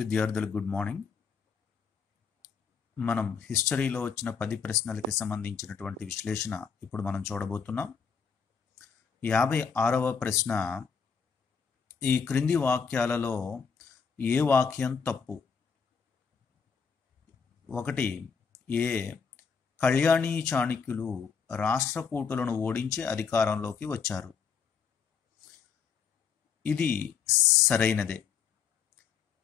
విద్యార్థులకు good morning. మనం హిస్టరీలో వచ్చిన 10 ప్రశ్నలకి సంబంధించినటువంటి విశ్లేషణ ఇప్పుడు మనం చూడబోతున్నాం. 56వ ప్రశ్న, ఈ క్రింది వాక్యాలలో ఏ వాక్యం తప్పు? 1. ఏ కళ్యాణి చాణక్యులు రాష్ట్రకూటులను ఓడించి అధికారంలోకి వచ్చారు. ఇది సరైనదే.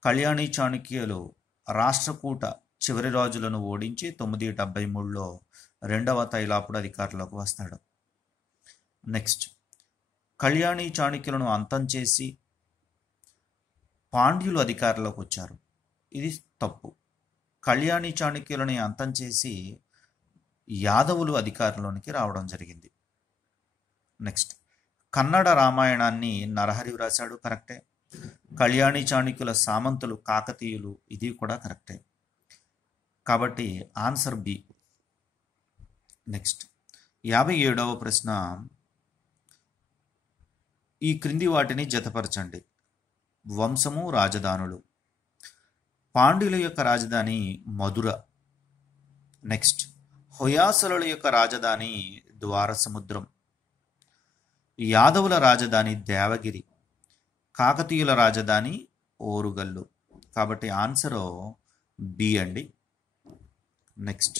కళ్యాణి చాణక్యులు రాష్ట్రకూట చివరి రాజులను ఓడించి 973లో రెండవ తైలాపుడు అధికారంలోకి వస్తాడు. నెక్స్ట్, కళ్యాణి చాణక్యులను అంతం చేసి పాండ్యులు అధికారంలోకి వచ్చారు. ఇది తప్పు. కళ్యాణి చాణక్యులని అంతం చేసి యాదవులు అధికారంలోనికి రావడం జరిగింది. నెక్స్ట్, కన్నడ రామాయణాన్ని నరహరి వ్రాశాడు. కరెక్టే. కళ్యాణి చాణక్యుల సామంతులు కాకతీయులు. ఇది కూడా కరెక్టే. కాబట్టి ఆన్సర్ బి. నెక్స్ట్, 57వ ప్రశ్న, ఈ క్రింది వాటిని జతపరచండి. వంశము, రాజధానులు. పాండ్యుల యొక్క రాజధాని మధుర. నెక్స్ట్, హొయాసలుల యొక్క రాజధాని ద్వారసముద్రం. యాదవుల రాజధాని దేవగిరి. కాకతీయుల రాజధాని ఓరుగల్లు. కాబట్టి ఆన్సర్ బి అండి. నెక్స్ట్,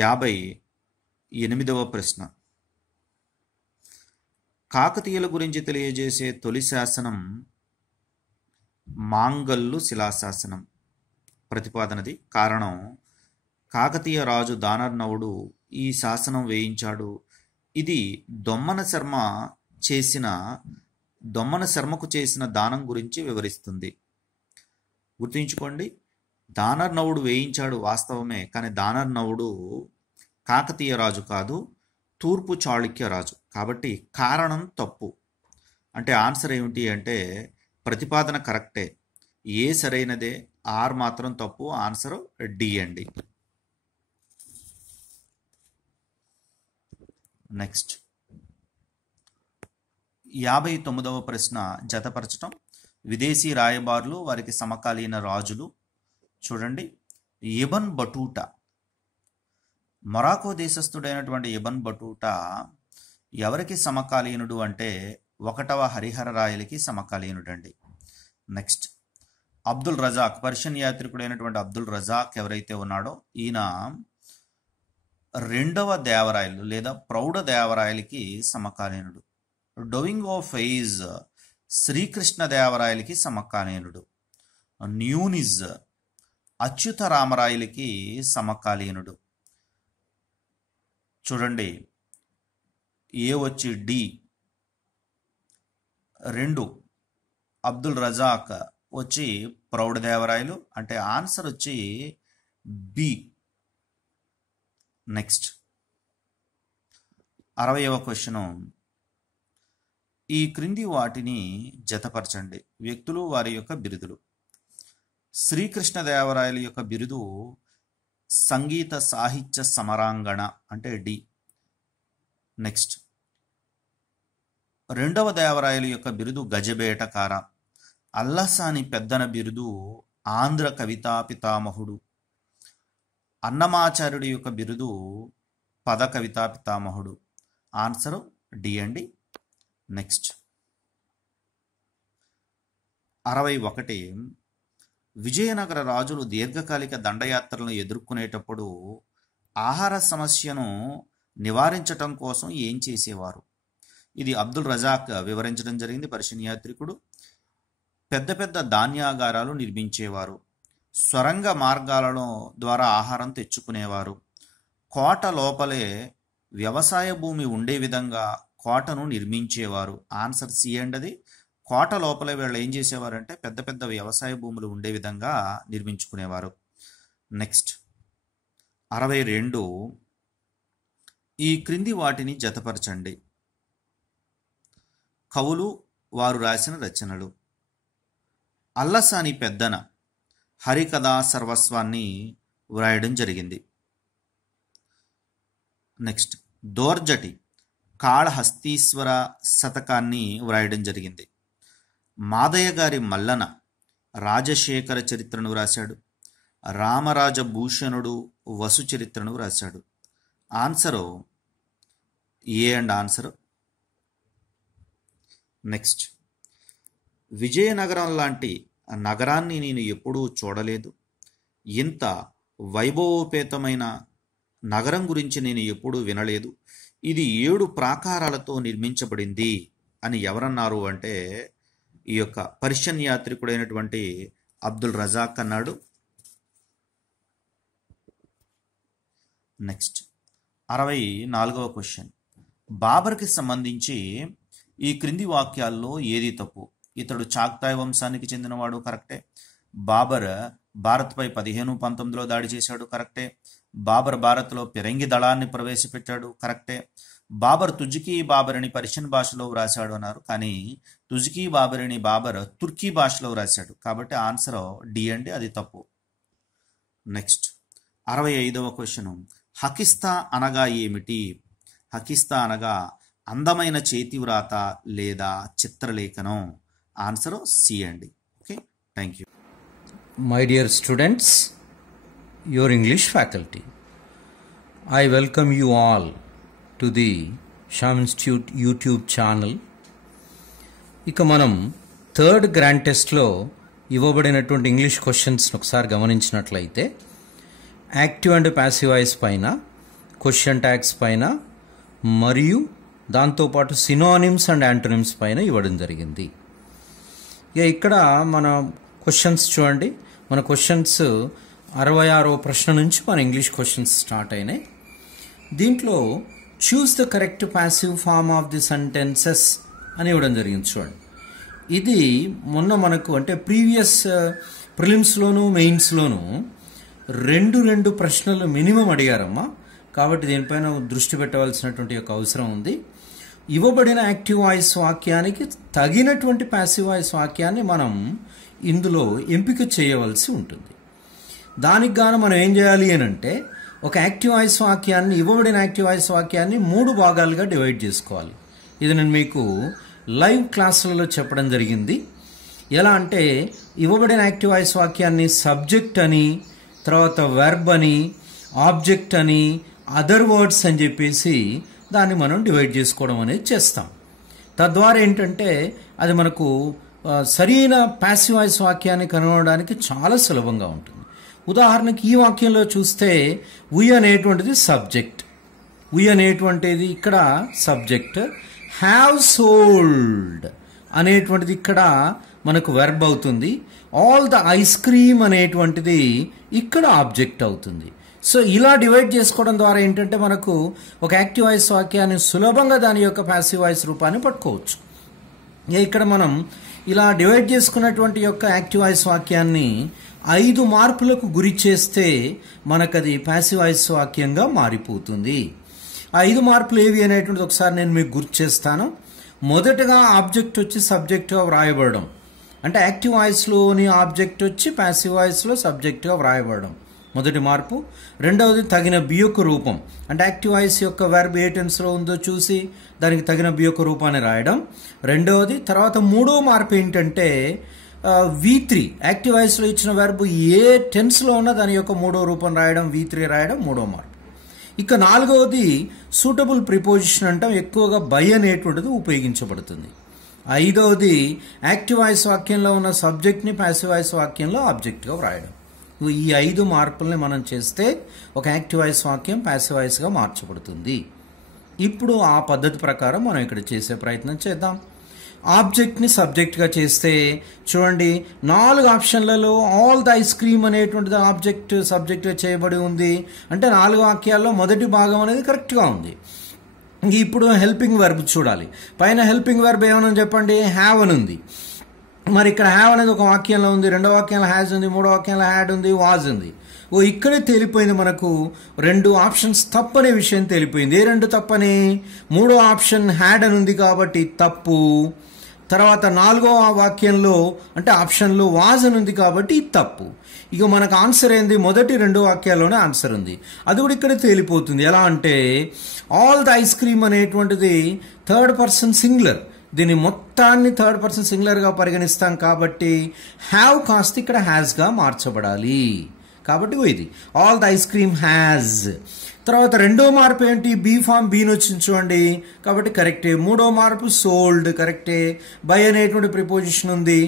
58వ ప్రశ్న, కాకతీయుల గురించి తెలియజేసే తొలి శాసనం మాంగల్లు శిలాశాసనం. ప్రతిపాదనది. కారణం, కాకతీయ రాజు దానర్నవుడు ఈ శాసనం వేయించాడు. ఇది దొమ్మన శర్మకు చేసిన దానం గురించి వివరిస్తుంది. గుర్తుంచుకోండి, దానర్నవుడు వేయించాడు వాస్తవమే, కానీ దానర్నవుడు కాకతీయ రాజు కాదు, తూర్పు చాళుక్య రాజు. కాబట్టి కారణం తప్పు. అంటే ఆన్సర్ ఏమిటి అంటే ప్రతిపాదన కరెక్టే, ఏ సరైనదే, ఆర్ మాత్రం తప్పు. ఆన్సర్ డి అండి. నెక్స్ట్, 59వ ప్రశ్న జతపరచటం. విదేశీ రాయబారులు, వారికి సమకాలీన రాజులు. చూడండి, ఇబన్ బటూటా, మొరాకో దేశస్థుడైనటువంటి ఇబన్ బటూటా ఎవరికి సమకాలీనుడు అంటే 1వ హరిహర రాయలకి సమకాలీనుడండి. నెక్స్ట్, అబ్దుల్ రజాక్, పర్షియన్ యాత్రికుడైనటువంటి అబ్దుల్ రజాక్ ఎవరైతే ఉన్నాడో ఈయన 2వ దేవరాయలు లేదా ప్రౌఢ దేవరాయలకి సమకాలీనుడు. డోయింగ్ ఆఫ్ ఎయిజ్ శ్రీకృష్ణ దేవరాయలకి సమకాలీనుడు. న్యూనిజ్ అచ్యుత రామరాయలకి సమకాలీనుడు. చూడండి, ఏ వచ్చి డి. 2 అబ్దుల్ రజాక్ వచ్చి ప్రౌఢ దేవరాయలు. అంటే ఆన్సర్ వచ్చి బి. నెక్స్ట్, 60వ క్వశ్చన్, ఈ క్రింది వాటిని జతపరచండి. వ్యక్తులు, వారి యొక్క బిరుదులు. శ్రీకృష్ణదేవరాయల యొక్క బిరుదు సంగీత సాహిత్య సమరాంగణ, అంటే డి. నెక్స్ట్, 2వ దేవరాయల యొక్క బిరుదు గజబేటకార. అల్లసాని పెద్దన బిరుదు ఆంధ్ర కవితా పితామహుడు. అన్నమాచార్యుడి యొక్క బిరుదు పద కవితా పితామహుడు. ఆన్సర్ డి అండి. నెక్స్ట్, 61, విజయనగర రాజులు దీర్ఘకాలిక దండయాత్రలను ఎదుర్కొనేటప్పుడు ఆహార సమస్యను నివారించటం కోసం ఏం చేసేవారు? ఇది అబ్దుల్ రజాక్ వివరించడం జరిగింది. పర్షియన్ యాత్రికుడు. పెద్ద పెద్ద ధాన్యాగారాలు నిర్మించేవారు. స్వరంగ మార్గాలలో ద్వారా ఆహారం తెచ్చుకునేవారు. కోట లోపలే వ్యవసాయ భూమి ఉండే విధంగా కోటను నిర్మించేవారు. ఆన్సర్ సి అండి. కోట లోపలే వీళ్ళు ఏం చేసేవారంటే పెద్ద పెద్ద వ్యవసాయ భూములు ఉండే విధంగా నిర్మించుకునేవారు. నెక్స్ట్, 62, ఈ క్రింది వాటిని జతపరచండి. కవులు, వారు రాసిన రచనలు. అల్లసాని పెద్దన హరికథా సర్వస్వాన్ని వ్రాయడం జరిగింది. నెక్స్ట్, దోర్జటి కాళహస్తీశ్వర శతకాన్ని వ్రాయడం జరిగింది. మాదయ్య గారి మల్లన రాజశేఖర చరిత్రను వ్రాశాడు? రామరాజ భూషణుడు వసు చరిత్రను వ్రాశాడు. Answer A and answer. Next, Vijayanagaram లాంటి నగరాన్ని నేను ఎప్పుడూ చూడలేదు. ఇంత వైభవోపేతమైన నగరం గురించి నేను ఎప్పుడూ వినలేదు. ఇది 7 ప్రాకారాలతో నిర్మించబడింది అని ఎవరన్నారు అంటే ఈ యొక్క పర్షియన్ యాత్రికుడైనటువంటి అబ్దుల్ రజాక్ అన్నాడు. Next 64వ question. బాబర్కి సంబంధించి ఈ క్రింది వాక్యాల్లో ఏది తప్పు? ఇతడు చాగ్తాయ్ వంశానికి చెందినవాడు, కరెక్టే. బాబర్ భారత్పై 1519లో దాడి చేశాడు, కరెక్టే. బాబర్ భారత్లో ఫిరంగి దళాన్ని ప్రవేశపెట్టాడు, కరెక్టే. బాబర్ తుజ్కీ బాబరిని పర్షియన్ భాషలో వ్రాశాడు అన్నారు, కానీ తుజ్కీ బాబరిని బాబర్ తుర్కీ భాషలో వ్రాశాడు. కాబట్టి ఆన్సర్ డి అండి, అది తప్పు. Next 65వ question. హకిస్తా అనగా ఏమిటి? హకిస్తా అనగా అందమైన చేతివ్రాత లేదా చిత్రలేఖనం. ఆన్సర్ సి అండి. Okay, thank you. My dear students, your English faculty, I welcome you all to the Sham Institute YouTube channel. ఇక మనం థర్డ్ గ్రాండ్ టెస్ట్లో ఇవ్వబడినటువంటి ఇంగ్లీష్ క్వశ్చన్స్ ఒకసారి గమనించినట్లయితే యాక్టివ్ అండ్ ప్యాసివ్ వాయిస్ పైన, క్వశ్చన్ ట్యాగ్స్ పైన మరియు దాంతోపాటు సినోనిమ్స్ అండ్ యాంటోనిమ్స్ పైన ఇవ్వడం జరిగింది. ఇక ఇక్కడ మన క్వశ్చన్స్ చూడండి. మన క్వశ్చన్స్ 66వ ప్రశ్న నుంచి మన ఇంగ్లీష్ క్వశ్చన్స్ స్టార్ట్ అయినాయి. దీంట్లో choose the correct passive form of the sentences అని ఇవ్వడం జరిగింది. చూడండి, ఇది మొన్న మనకు అంటే ప్రీవియస్ ప్రిలిమ్స్లోను మెయిన్స్లోను రెండు ప్రశ్నలు మినిమం అడిగారమ్మా. కాబట్టి దీనిపైన దృష్టి పెట్టవలసినటువంటి ఒక అవసరం ఉంది. ఇవ్వబడిన యాక్టివ్ వాయిస్ వాక్యానికి తగినటువంటి ప్యాసివ్ వాయిస్ వాక్యాన్ని మనం ఇందులో ఎంపిక చేయవలసి ఉంటుంది. దానికి గాను మనం ఏం చేయాలి అని అంటే ఒక యాక్టివ్ వాయిస్ వాక్యాన్ని, ఇవ్వబడిన యాక్టివ్ వాయిస్ వాక్యాన్ని 3 భాగాలుగా డివైడ్ చేసుకోవాలి. ఇది నేను మీకు లైవ్ క్లాసులలో చెప్పడం జరిగింది. ఎలా అంటే ఇవ్వబడిన యాక్టివ్ వాయిస్ వాక్యాన్ని సబ్జెక్ట్ అని, తర్వాత వెర్బ్ అని, ఆబ్జెక్ట్ అని, అదర్ వర్డ్స్ అని చెప్పేసి దాన్ని మనం డివైడ్ చేసుకోవడం అనేది చేస్తాం. తద్వారా ఏంటంటే అది మనకు సరైన ప్యాసివ్ వాయిస్ వాక్యాన్ని కనుగొనడానికి చాలా సులభంగా ఉంటుంది. ఉదాహరణకి ఈ వాక్యంలో చూస్తే వి అనేటువంటిది సబ్జెక్ట్, వి అనేటువంటిది ఇక్కడ సబ్జెక్ట్, హ్యావ్ సోల్డ్ అనేటువంటిది ఇక్కడ మనకు వెర్బ్ అవుతుంది, ఆల్ ద ఐస్ క్రీమ్ అనేటువంటిది ఇక్కడ ఆబ్జెక్ట్ అవుతుంది. సో ఇలా డివైడ్ చేసుకోవడం ద్వారా ఏంటంటే మనకు ఒక యాక్టివ్ వాయిస్ వాక్యాన్ని సులభంగా దాని యొక్క ప్యాసివ్ వాయిస్ రూపాన్ని పట్టుకోవచ్చు. ఇక్కడ మనం ఇలా డివైడ్ చేసుకున్నటువంటి యొక్క యాక్టివ్ వాయిస్ వాక్యాన్ని 5 మార్పులకు గురి చేస్తే మనకది ప్యాసివ్ వాయిస్ వాక్యంగా మారిపోతుంది. ఆ 5 మార్పులు ఏవి అనేటువంటిది ఒకసారి నేను మీకు గుర్తు చేస్తాను. మొదటగా ఆబ్జెక్ట్ వచ్చి సబ్జెక్ట్గా వ్రాయబడడం, అంటే యాక్టివ్ వాయిస్లోని ఆబ్జెక్ట్ వచ్చి ప్యాసివ్ వాయిస్లో సబ్జెక్ట్గా వ్రాయబడడం మొదటి మార్పు. రెండవది తగిన బి యొక్క రూపం, అంటే యాక్టివ్ వాయిస్ యొక్క వెర్బ్ ఏ టెన్స్లో ఉందో చూసి దానికి తగిన బి యొక్క రూపాన్ని రాయడం రెండవది. తర్వాత మూడో మార్పు ఏంటంటే V3, యాక్టివ్ వాయిస్లో ఇచ్చిన వెర్బ్ ఏ టెన్స్లో ఉన్నా దాని యొక్క మూడో రూపం రాయడం, V3 రాయడం మూడో మార్పు. ఇక నాలుగవది సూటబుల్ ప్రిపోజిషన్ అంటాం, ఎక్కువగా బై అనేటువంటిది ఉపయోగించబడుతుంది. ఐదవది యాక్టివ్ వాయిస్ వాక్యంలో ఉన్న సబ్జెక్ట్ని ప్యాసివ్ వాయిస్ వాక్యంలో ఆబ్జెక్ట్గా వ్రాయడం. ఈ 5 మార్పుల్ని మనం చేస్తే ఒక యాక్టివ్ వాయిస్ వాక్యం ప్యాసివ్ వాయిస్గా మార్చబడుతుంది. ఇప్పుడు ఆ పద్ధతి ప్రకారం మనం ఇక్కడ చేసే ప్రయత్నం చేద్దాం. ఆబ్జెక్ట్ని సబ్జెక్ట్గా చేస్తే చూడండి 4 ఆప్షన్లలో ఆల్ ద ఐస్ క్రీమ్ అనేటువంటిది ఆబ్జెక్ట్ సబ్జెక్ట్గా చేయబడి ఉంది. అంటే 4 వాక్యాల్లో మొదటి భాగం అనేది కరెక్ట్గా ఉంది. ఇప్పుడు హెల్పింగ్ వెర్బ్ చూడాలి. పైన హెల్పింగ్ వెర్బ్ ఏమని చెప్పండి, హ్యావ్ అని ఉంది. మరి ఇక్కడ హ్యావ్ అనేది ఒక వాక్యంలో ఉంది, రెండో వాక్యంలో హ్యాజ్ ఉంది, మూడో వాక్యంలో హ్యాడ్ ఉంది, వాజ్ ఉంది. ఇక్కడే తేలిపోయింది మనకు 2 ఆప్షన్స్ తప్పనే విషయం తేలిపోయింది. ఏ 2 తప్పని? మూడో ఆప్షన్ హ్యాడ్ అని ఉంది కాబట్టి తప్పు. తర్వాత 4వ వాక్యంలో అంటే ఆప్షన్లో వాజ్ అని ఉంది కాబట్టి తప్పు. ఇక మనకు ఆన్సర్ ఏంది? మొదటి 2 వాక్యాల్లోనే ఆన్సర్ ఉంది. అది కూడా ఇక్కడ తేలిపోతుంది. ఎలా అంటే ఆల్ ద ఐస్ క్రీమ్ అనేటువంటిది థర్డ్ పర్సన్ సింగులర్, దీని మొత్తాన్ని థర్డ్ పర్సన్ సింగులర్గా పరిగణిస్తాం కాబట్టి హ్యావ్ కాస్త ఇక్కడ హ్యాస్గా మార్చబడాలి. కాబట్టి ఇది all the ice cream has. తర్వాత రెండో మార్పు ఏంటి, బీ ఫామ్ బీని వచ్చింది చూడండి, కాబట్టి కరెక్టే. మూడో మార్పు సోల్డ్, కరెక్టే. బై అనేటువంటి ప్రిపోజిషన్ ఉంది,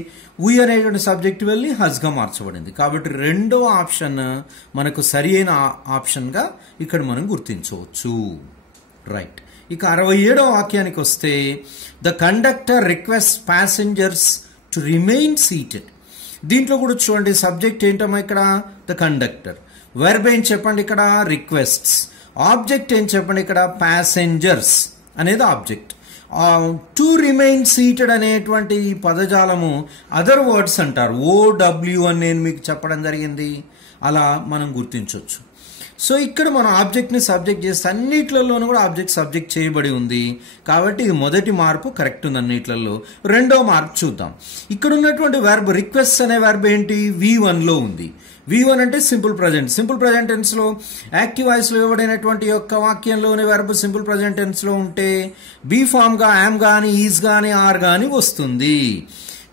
వి అనేటువంటి సబ్జెక్ట్ వెళ్ళి హస్గా మార్చబడింది. కాబట్టి రెండో ఆప్షన్ మనకు సరి అయిన ఆప్షన్గా ఇక్కడ మనం గుర్తించవచ్చు. రైట్. ఇక 67వ వాక్యానికి వస్తే the conductor request passengers to remain seated. దీంట్లో కూడా చూడండి సబ్జెక్ట్ ఏంటమ్మా ఇక్కడ, ద కండక్టర్. వెర్బ్ ఏం చెప్పండి ఇక్కడ, రిక్వెస్ట్స్. ఆబ్జెక్ట్ ఏం చెప్పండి ఇక్కడ, ప్యాసెంజర్స్ అనేది ఆబ్జెక్ట్. టు రిమైన్ సీటెడ్ అనేటువంటి ఈ పదజాలము అదర్ వర్డ్స్ అంటారు. OW అని నేను మీకు చెప్పడం జరిగింది, అలా మనం గుర్తించవచ్చు. సో ఇక్కడ మనం ఆబ్జెక్ట్ని సబ్జెక్ట్ చేస్తే అన్నిట్లలోనూ కూడా ఆబ్జెక్ట్ సబ్జెక్ట్ చేయబడి ఉంది కాబట్టి ఇది మొదటి మార్పు కరెక్ట్ ఉంది అన్నిట్లలో. రెండో మార్పు చూద్దాం. ఇక్కడ ఉన్నటువంటి వెర్బ్ రిక్వెస్ట్ అనే వెర్బ్ ఏంటి, V1లో ఉంది. V1 అంటే సింపుల్ ప్రజెంట్. సింపుల్ ప్రజెంట్ టెన్స్లో యాక్టివ్ వాయిస్లో ఇవ్వబడినటువంటి యొక్క వాక్యంలోని వెర్బ్ సింపుల్ ప్రజెంట్ టెన్స్లో ఉంటే బీ ఫామ్గా యామ్ కానీ ఈజ్ కానీ ఆర్ కానీ వస్తుంది.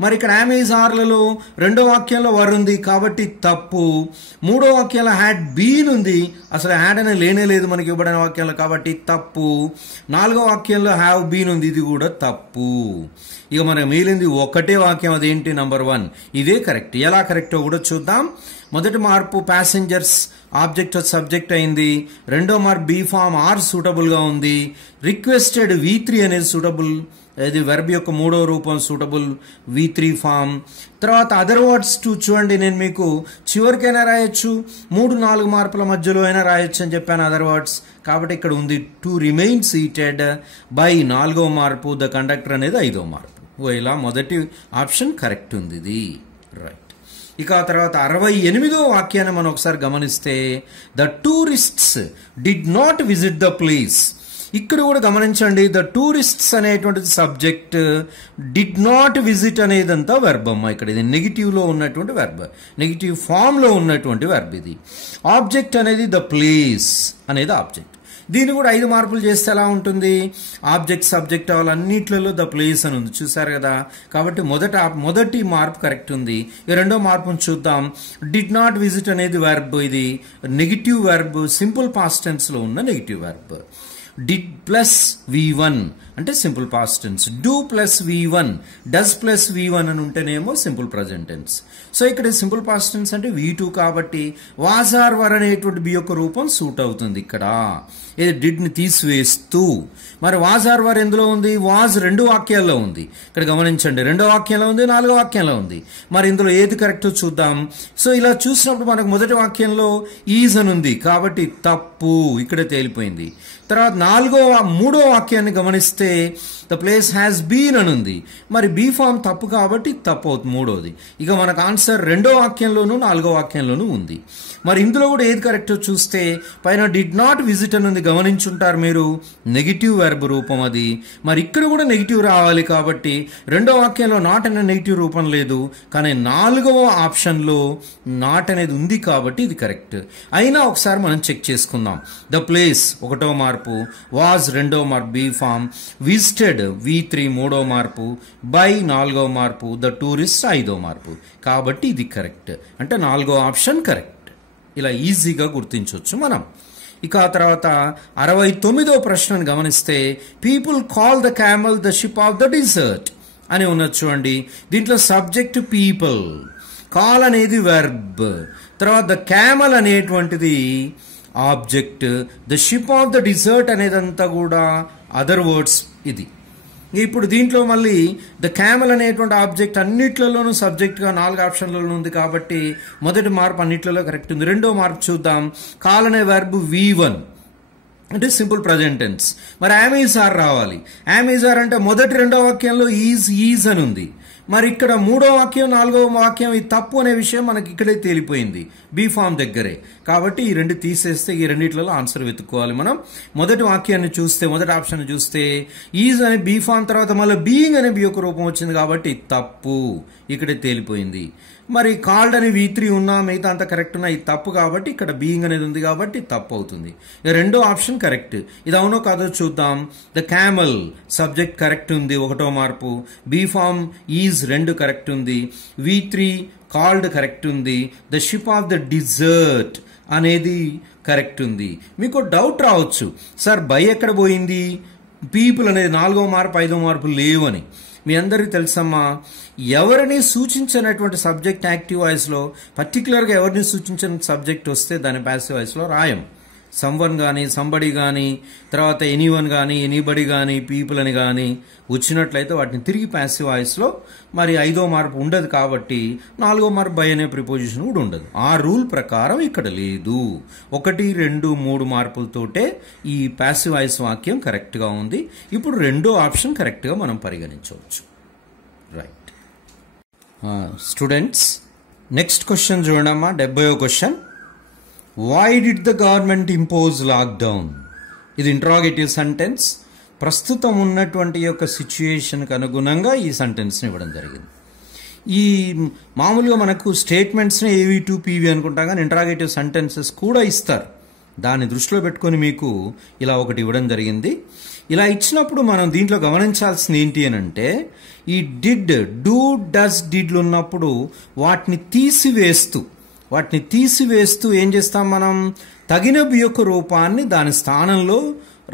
మరి ఇక్కడ యామ్ ఈజ్ ఆర్లలో రెండో వాక్యంలో వర్ ఉంది కాబట్టి తప్పు. మూడో వాక్యంలో హ్యాడ్ బీన్ ఉంది, అసలు హ్యాడ్ అనే లేనే లేదు మనకి ఇవ్వబడిన వాక్యంలో కాబట్టి తప్పు. నాలుగో వాక్యంలో హ్యావ్ బీన్ ఉంది, ఇది కూడా తప్పు. ఇక మనకు మిగిలింది ఒకటే వాక్యం, అదేంటి, నంబర్ 1. ఇదే కరెక్ట్. ఎలా కరెక్టో కూడా చూద్దాం. మొదటి మార్పు ప్యాసింజర్స్ ఆబ్జెక్ట్ సబ్జెక్ట్ అయింది. రెండో మార్పు బీ ఫామ్ ఆర్ సూటబుల్గా ఉంది. రిక్వెస్టెడ్ V3 అనేది సూటబుల్, ఇది వెర్బ్ యొక్క మూడో రూపం సూటబుల్ V3 ఫామ్. తర్వాత అదర్ వర్డ్స్ చూడండి, నేను మీకు చివరికైనా రాయొచ్చు, 3-4 మార్పుల మధ్యలో అయినా రాయొచ్చు అని చెప్పాను అదర్ వర్డ్స్. కాబట్టి ఇక్కడ ఉంది టు రిమైన్ సీటెడ్ బై 4వ మార్పు, ద కండక్టర్ అనేది 5వ మార్పు. ఇలా మొదటి ఆప్షన్ కరెక్ట్ ఉంది ఇది. రైట్. ఇక ఆ తర్వాత 68వ వాక్యాన్ని మనం ఒకసారి గమనిస్తే the tourists did not visit the place. ఇక్కడ కూడా గమనించండి, ద టూరిస్ట్స్ అనేటువంటిది సబ్జెక్ట్, డిడ్ నాట్ విజిట్ అనేదంతా వెర్బ్ అమ్మ. ఇక్కడ ఇది నెగిటివ్లో ఉన్నటువంటి వెర్బ్, నెగిటివ్ ఫామ్లో ఉన్నటువంటి వెర్బ్ ఇది. ఆబ్జెక్ట్ అనేది ద ప్లేస్ అనేది ఆబ్జెక్ట్. దీన్ని కూడా 5 మార్పులు చేస్తే ఎలా ఉంటుంది, ఆబ్జెక్ట్ సబ్జెక్ట్ అన్నిట్లలో ద ప్లేస్ అని ఉంది, చూసారు కదా. కాబట్టి మొదటి మార్పు కరెక్ట్ ఉంది. ఈ రెండో మార్పును చూద్దాం. డిడ్ నాట్ విజిట్ అనేది వెర్బ్, ఇది నెగిటివ్ వెర్బ్, సింపుల్ పాస్ట్ టెన్స్లో ఉన్న negative verb. did plus V1 అంటే simple past tense, do plus V1, does plus V1 అని ఉంటేనేమో సింపుల్ ప్రజెంట్ టెన్స్. సో ఇక్కడ సింపుల్ పాస్ట్ టెన్స్ అంటే V2 కాబట్టి was or were అనేటువంటి బి యొక్క రూపం సూట్ అవుతుంది ఇక్కడ. ఇది డిడ్ ని తీసివేస్తూ, మరి was or were ఎందులో ఉంది, was 2 వాక్యాల్లో ఉంది. ఇక్కడ గమనించండి, 2వ వాక్యంలో ఉంది, 4వ వాక్యంలో ఉంది. మరి ఇందులో ఏది కరెక్టో చూద్దాం. సో ఇలా చూసినప్పుడు మనకు మొదటి వాక్యంలో ఈజ్ అని ఉంది కాబట్టి తప్పు, ఇక్కడే తేలిపోయింది. తర్వాత 3వ వాక్యాన్ని గమనిస్తే ద ప్లేస్ హ్యాస్ బీన్ అని ఉంది, మరి బీ ఫామ్ తప్పు కాబట్టి తప్పు అవుతుంది 3వది. ఇక మనకు ఆన్సర్ 2వ వాక్యంలోనూ 4వ వాక్యంలోనూ ఉంది. మరి ఇందులో కూడా ఏది కరెక్టో చూస్తే పైన డిడ్ నాట్ విజిట్ అని ఉంది, గమనించుంటారు మీరు, నెగిటివ్ వెర్బ్ రూపం అది. మరి ఇక్కడ కూడా నెగిటివ్ రావాలి కాబట్టి 2వ వాక్యంలో నాట్ అనే నెగిటివ్ రూపం లేదు, కానీ 4వ ఆప్షన్లో నాట్ అనేది ఉంది కాబట్టి ఇది కరెక్ట్. అయినా ఒకసారి మనం చెక్ చేసుకుందాం. ద ప్లేస్ 1వ మార్పు, వాజ్ 2వ మార్పు బీ ఫామ్, విజిటెడ్ V3 3వ మార్పు, బై 4వ మార్పు, ద టూరిస్ట్ 5వ మార్పు. కాబట్టి ఇది కరెక్ట్, అంటే 4వ ఆప్షన్ కరెక్ట్. ఇలా ఈజీగా గుర్తించవచ్చు మనం. ఇక ఆ తర్వాత 69వ ప్రశ్నను గమనిస్తే people call the camel the ship of the desert అని ఉన్నది చూడండి. దీంట్లో సబ్జెక్ట్ పీపుల్, కాల్ అనేది వెర్బ్, తర్వాత ద క్యామల్ అనేటువంటిది object, the ship of the desert అనేదంతా కూడా అదర్ వర్డ్స్ ఇది. ఇప్పుడు దీంట్లో మళ్ళీ ద క్యామల్ అనేటువంటి ఆబ్జెక్ట్ అన్నిట్లలోనూ సబ్జెక్ట్గా 4 ఆప్షన్లలో ఉంది కాబట్టి మొదటి మార్పు అన్నిట్లలో కరెక్ట్ ఉంది. 2వ మార్పు చూద్దాం. కాల్ అనే వెర్బ్ V1 అంటే సింపుల్ ప్రజెంట్ టెన్స్. మరి యామ్ ఈజ్ ఆర్ రావాలి. యామ్ ఈజ్ ఆర్ అంటే మొదటి 2వ వాక్యంలో ఈజ్ అని ఉంది, మరి ఇక్కడ మూడో వాక్యం నాలుగో వాక్యం ఇది తప్పు అనే విషయం మనకి ఇక్కడే తేలిపోయింది బి ఫామ్ దగ్గరే. కాబట్టి ఈ రెండు తీసేస్తే ఈ రెండిట్లలో ఆన్సర్ వెతుక్కోవాలి మనం. మొదటి వాక్యాన్ని చూస్తే, మొదటి ఆప్షన్ చూస్తే ఈజ్ అనే బి ఫామ్ తర్వాత మళ్ళీ బీయింగ్ అనే బి యొక్క రూపం వచ్చింది కాబట్టి తప్పు, ఇక్కడే తేలిపోయింది. మరి కాల్డ్ అని V3 ఉన్నా మిగతా అంతా కరెక్ట్ ఉన్నా ఇది తప్పు కాబట్టి ఇక్కడ బీయింగ్ అనేది ఉంది కాబట్టి తప్పు అవుతుంది. ఇక రెండో ఆప్షన్ కరెక్ట్. ఇది అవునో కాదో చూద్దాం. ద క్యామల్ సబ్జెక్ట్ కరెక్ట్ ఉంది, 1వ మార్పు. బీ ఫామ్ ఈజ్ 2 కరెక్ట్ ఉంది. V3 కాల్డ్ కరెక్ట్ ఉంది. The ship of the desert అనేది కరెక్ట్ ఉంది. మీకు డౌట్ రావచ్చు, సార్ బై ఎక్కడ పోయింది, పీపుల్ అనేది 4వ మార్పు 5వ మార్పు లేవు అని. మీ అందరికీ తెలుసమ్మా, ఎవరిని సూచించినటువంటి సబ్జెక్ట్ యాక్టివ్ వాయిస్లో పర్టికులర్గా ఎవరిని సూచించిన సబ్జెక్ట్ వస్తే దాని ప్యాసివ్ వాయిస్లో రాయం. సమ్వన్ కానీ, సంబడి కానీ, తర్వాత ఎనీవన్ కానీ, ఎనీబడి కానీ, పీపుల్ అని కానీ వచ్చినట్లయితే వాటిని తిరిగి ప్యాసివ్ వాయిస్లో మరి 5వ మార్పు ఉండదు కాబట్టి 4వ మార్పు బై అనే ప్రిపోజిషన్ కూడా ఉండదు. ఆ రూల్ ప్రకారం ఇక్కడ లేదు. 1, 2, 3 మార్పులతోటే ఈ ప్యాసివ్ వాయిస్ వాక్యం కరెక్ట్గా ఉంది. ఇప్పుడు రెండో ఆప్షన్ కరెక్ట్గా మనం పరిగణించవచ్చు. రైట్ స్టూడెంట్స్, నెక్స్ట్ క్వశ్చన్ చూడమ్మా, 70వ question. Why did the government impose lockdown? ఇది ఇంట్రాగేటివ్ సెంటెన్స్. ప్రస్తుతం ఉన్నటువంటి యొక్క సిచ్యుయేషన్కి అనుగుణంగా ఈ సెంటెన్స్ని ఇవ్వడం జరిగింది. ఈ మామూలుగా మనకు స్టేట్మెంట్స్ని AV2 PV అనుకుంటాం, కానీ ఇంట్రాగేటివ్ సెంటెన్సెస్ కూడా ఇస్తారు. దాన్ని దృష్టిలో పెట్టుకొని మీకు ఇలా ఒకటి ఇవ్వడం జరిగింది. ఇలా ఇచ్చినప్పుడు మనం దీంట్లో గమనించాల్సింది ఏంటి అని అంటే, ఈ డిడ్, డూ, డస్, డిడ్లు ఉన్నప్పుడు వాటిని తీసివేస్తూ ఏం చేస్తాం మనం, తగిన బి యొక్క రూపాన్ని దాని స్థానంలో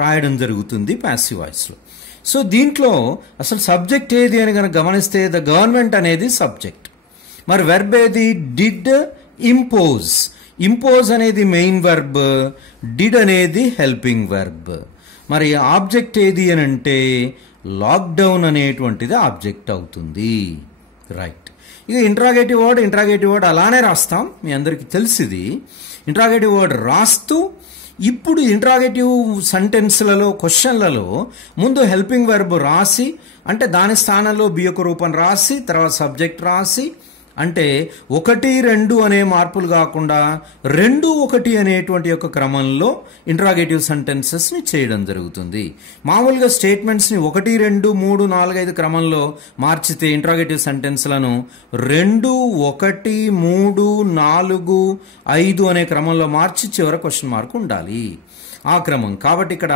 రాయడం జరుగుతుంది ప్యాసివ్ వాయిస్లో. సో దీంట్లో అసలు సబ్జెక్ట్ ఏది అని కనుక గమనిస్తే ద గవర్నమెంట్ అనేది సబ్జెక్ట్. మరి వెర్బ్ ఏది, డిడ్ ఇంపోజ్. ఇంపోజ్ అనేది మెయిన్ వెర్బ్, డిడ్ అనేది హెల్పింగ్ వెర్బ్. మరి ఆబ్జెక్ట్ ఏది అని అంటే లాక్డౌన్ అనేటువంటిది ఆబ్జెక్ట్ అవుతుంది. రైట్. ఇక ఇంట్రాగేటివ్ వర్డ్ అలానే రాస్తాం, మీ అందరికీ తెలిసింది. ఇంట్రాగేటివ్ వర్డ్ రాస్తూ ఇప్పుడు ఇంట్రాగేటివ్ సెంటెన్స్లలో, క్వశ్చన్లలో ముందు హెల్పింగ్ వెర్బ్ రాసి, అంటే దాని స్థానంలో బి యొక్క రూపం రాసి, తర్వాత సబ్జెక్ట్ రాసి, అంటే 1, 2 అనే మార్పులు కాకుండా 2, 1 అనేటువంటి యొక్క క్రమంలో ఇంట్రాగేటివ్ సెంటెన్సెస్ని చేయడం జరుగుతుంది. మామూలుగా స్టేట్మెంట్స్ని 1, 2, 3, 4, 5 క్రమంలో మార్చితే ఇంట్రాగేటివ్ సెంటెన్స్లను 2, 1, 3, 4, 5 అనే క్రమంలో మార్చి చివర క్వశ్చన్ మార్క్ ఉండాలి, ఆ క్రమం. కాబట్టి ఇక్కడ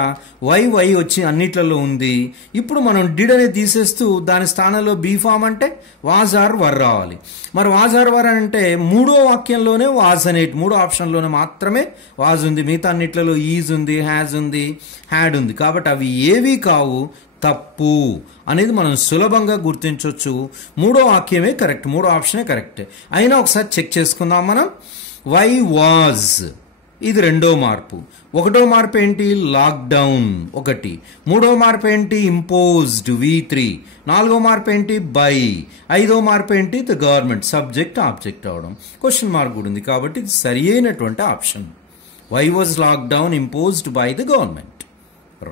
వై వచ్చి అన్నిట్లలో ఉంది. ఇప్పుడు మనం డిడ్ అనేది తీసేస్తూ దాని స్థానంలో బీ ఫామ్ అంటే వాజ్ ఆర్ వర్ రావాలి. మరి వాజ్ ఆర్ వర్ అంటే మూడో వాక్యంలోనే వాజ్ అనేటి, మూడో ఆప్షన్లోనే మాత్రమే వాజ్ ఉంది, మిగతా అన్నిట్లలో ఈజ్ ఉంది, హ్యాజ్ ఉంది, హ్యాడ్ ఉంది. కాబట్టి అవి ఏవి కావు, తప్పు అనేది మనం సులభంగా గుర్తించవచ్చు. మూడో వాక్యమే కరెక్ట్, మూడో ఆప్షనే కరెక్ట్. అయినా ఒకసారి చెక్ చేసుకుందాం మనం. వై వాజ్, ఇది రెండో మార్పు. 1వ మార్పు ఏంటి, లాక్డౌన్ 1. 3వ మార్పు ఏంటి, ఇంపోజ్డ్ V3. 4వ మార్పు ఏంటి, బై. 5వ మార్పు ఏంటి, ద గవర్నమెంట్. సబ్జెక్ట్ ఆబ్జెక్ట్ అవడం, క్వశ్చన్ మార్క్ కూడా ఉంది కాబట్టి ఇది సరి అయినటువంటి option. Why was lockdown imposed by the government.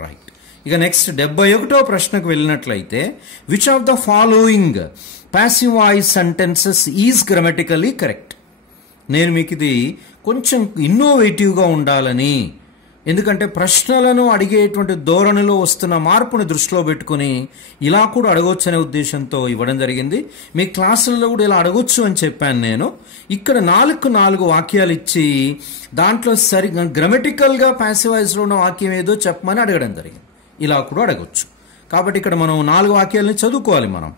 Right. ఇక నెక్స్ట్ 71వ ప్రశ్నకు వెళ్ళినట్లయితే, which of the following passive voice sentences is grammatically correct? నేను మీకు ఇది కొంచెం ఇన్నోవేటివ్గా ఉండాలని, ఎందుకంటే ప్రశ్నలను అడిగేటువంటి ధోరణిలో వస్తున్న మార్పుని దృష్టిలో పెట్టుకుని ఇలా కూడా అడగొచ్చు అనే ఉద్దేశంతో ఇవ్వడం జరిగింది. మీ క్లాసుల్లో కూడా ఇలా అడగొచ్చు అని చెప్పాను నేను. ఇక్కడ 4 వాక్యాలు ఇచ్చి దాంట్లో గ్రామటికల్గా ప్యాసివ్ వాయిస్లో ఉన్న వాక్యం ఏదో చెప్పమని అడగడం జరిగింది. ఇలా కూడా అడగొచ్చు. కాబట్టి ఇక్కడ మనం 4 వాక్యాలని చదువుకోవాలి మనం.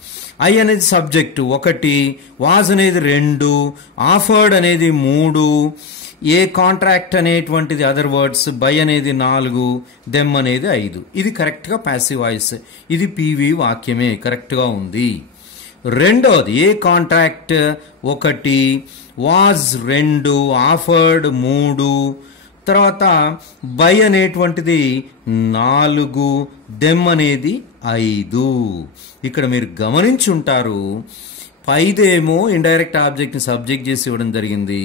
ఐ అనేది సబ్జెక్టు 1, వాజ్ అనేది 2, ఆఫర్డ్ అనేది 3, ఏ కాంట్రాక్ట్ అనేటువంటిది అదర్ వర్డ్స్, బై అనేది 4, దెమ్ అనేది 5. ఇది కరెక్ట్గా ప్యాసివ్ వాయిస్, ఇది పీవీ వాక్యమే, కరెక్ట్గా ఉంది. రెండోది ఏ కాంట్రాక్ట్ 1, వాజ్ 2, ఆఫర్డ్ 3, తర్వాత బై అనేటువంటిది 4, దెమ్ అనేది 5. ఇక్కడ మీరు గమనించి ఉంటారు, పైదేమో ఇండైరెక్ట్ ఆబ్జెక్ట్ని సబ్జెక్ట్ చేసి ఇవ్వడం జరిగింది,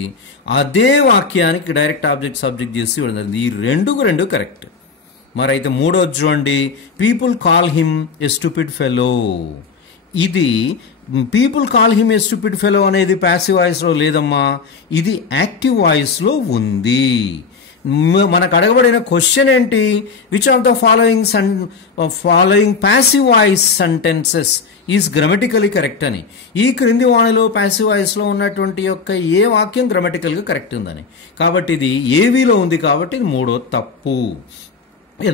అదే వాక్యానికి డైరెక్ట్ ఆబ్జెక్ట్ సబ్జెక్ట్ చేసి ఇవ్వడం జరిగింది. ఈ 2 కరెక్ట్. మరి అయితే మూడోది చూడండి, people call him a stupid fellow. ఇది people call him a stupid fellow అనేది ప్యాసివ్ వాయిస్లో లేదమ్మా, ఇది యాక్టివ్ వాయిస్లో ఉంది. మనకు అడగబడిన క్వశ్చన్ ఏంటి? Which of the following passive voice sentences is grammatically correct అని. ఈ క్రింది వాణిలో ప్యాసివ్ వాయిస్లో ఉన్నటువంటి యొక్క ఏ వాక్యం గ్రామటికల్గా కరెక్ట్ ఉందని. కాబట్టి ఇది ఏవీలో ఉంది కాబట్టి ఇది మూడో తప్పు.